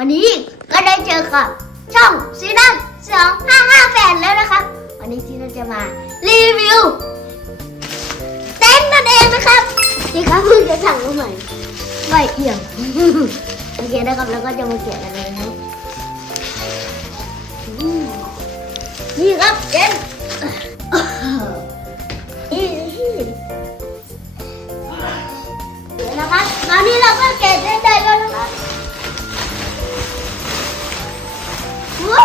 วันนี้ก็ได้เจอกับช่องซีนันสองห้าห้าแปดแล้วนะครับ วันนี้ซีนันจะมารีวิวเต็นท์นั่นเองนะครับที่เขาเพิ่งจะสั่งมาใหม่ไม่เอี่ยมโอเคนะครับแล้วก็จะมาเกะกันเลยนะครับอืมนี่ครับเต็นท์อีนะครับตอนนี้เราก็เกะได้ได้แล้ว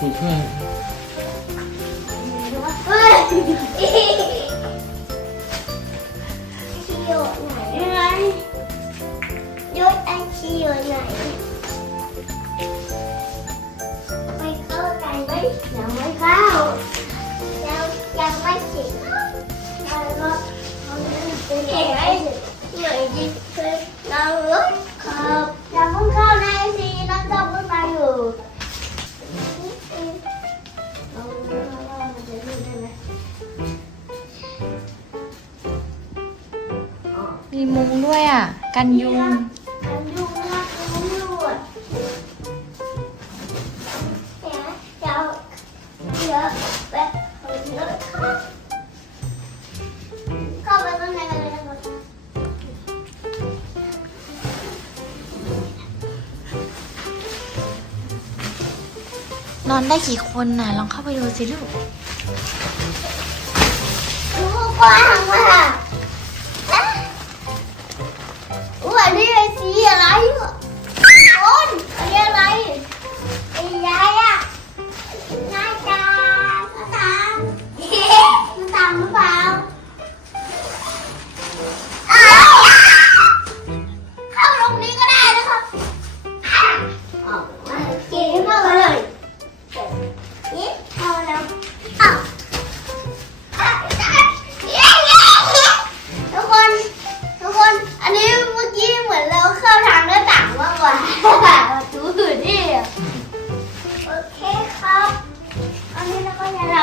สีช่วยเฮ้ยชีโยไหนไหนยศอันชีโยไหนไม่เข้าใจไหมยังไมีมุงด้วยอะ กันยุง กันยุงนะคะกันยุงอะเดี๋ยวเดี๋ยวเดี๋ยวแบบเดี๋ยวเข้าเข้าไปข้างในกันเลยนะครับนอนได้กี่คนน่ะ ลองเข้าไปดูสิลูกดูกว้างมาก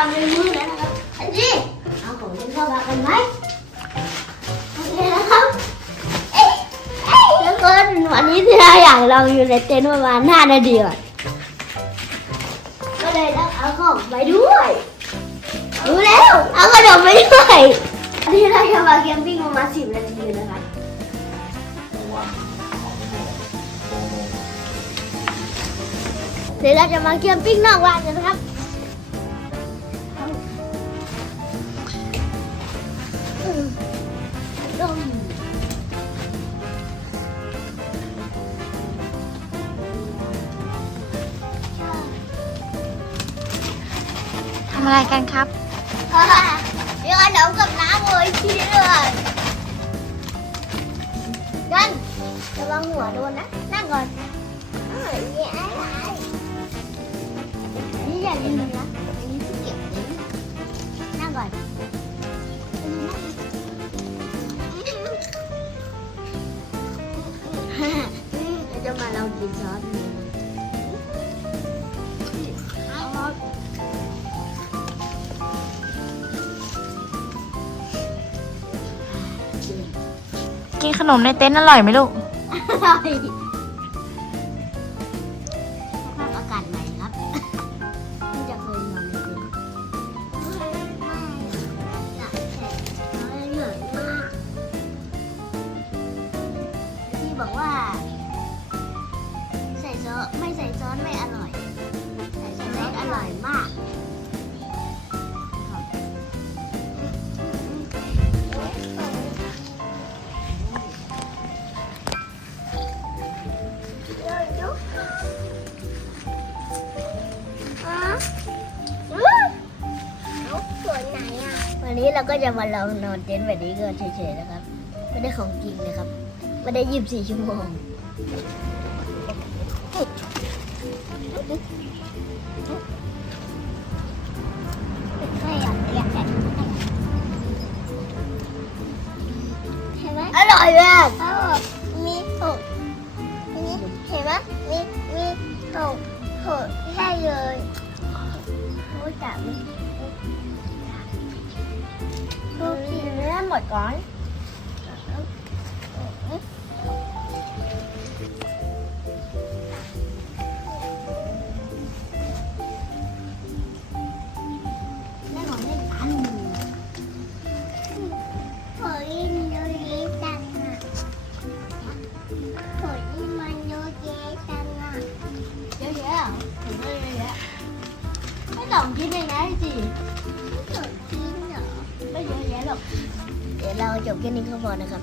าก็จะทำในมือแล้วนะครับอันนี้เอาของเล่นเข้ามากันไหมโอเคนะครับเอ้ยเอ้ยทุกคนวันนี้ที่เราอยากลองอยู่ในเต็นท์ประมาณ5นาทีก่อนก็เลยต้องเอาของไปด้วยรู้แล้วเอาขนมไปด้วยอันนี้เราจะมาแคมปิ้งประมาณ10นาทีนะคะเดี๋ยวเราจะมาแคมปิ้งนอกบ้านกันนะครับ ต้มทำอะไรกันครับเดี๋ยวขนมกับน้ำเลยทีเลยนั่นระวังหัวโดนนะ นั่งก่อนนี่อะไรอันนี่อย่าลืมนะอันนี้เก็บนิ้นั่งก่อน กินขนมในเต็นท์อร่อยไหมลูก อร่อย วันนี้เราก็จะมาลองนอนเต็นท์แบบนี้ก็เฉยๆนะครับ ไม่ได้ของจริงนะครับ ไม่ได้ยี่สิบสี่ชั่วโมงอร่อยมากมีหกมีเห็นไหมมีมีหกหกใช่เลยรู้จักไหม ดูกินเนื้อหมดก่อนแม่ของ เล่นอันขอเล่นโยเยจังอะขอเล่นมันโยเยจังอะเยอะแยะถึงได้เยอะแยะไม่สองชิ้นเองนะจีสองชิ้นเหรอไม่เยอะแยะหรอกเดี๋ยวเราจบแค่นี้ก็พอนะครับ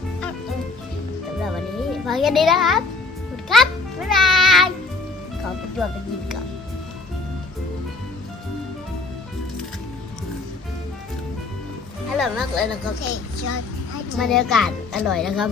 สำหรับวันนี้พอแค่นี้นะครับขอบคุณครับบ๊ายบายขอไปตัวไปกินก่อนอร่อยมากเลยนะครับบรรยากาศอร่อยนะครับ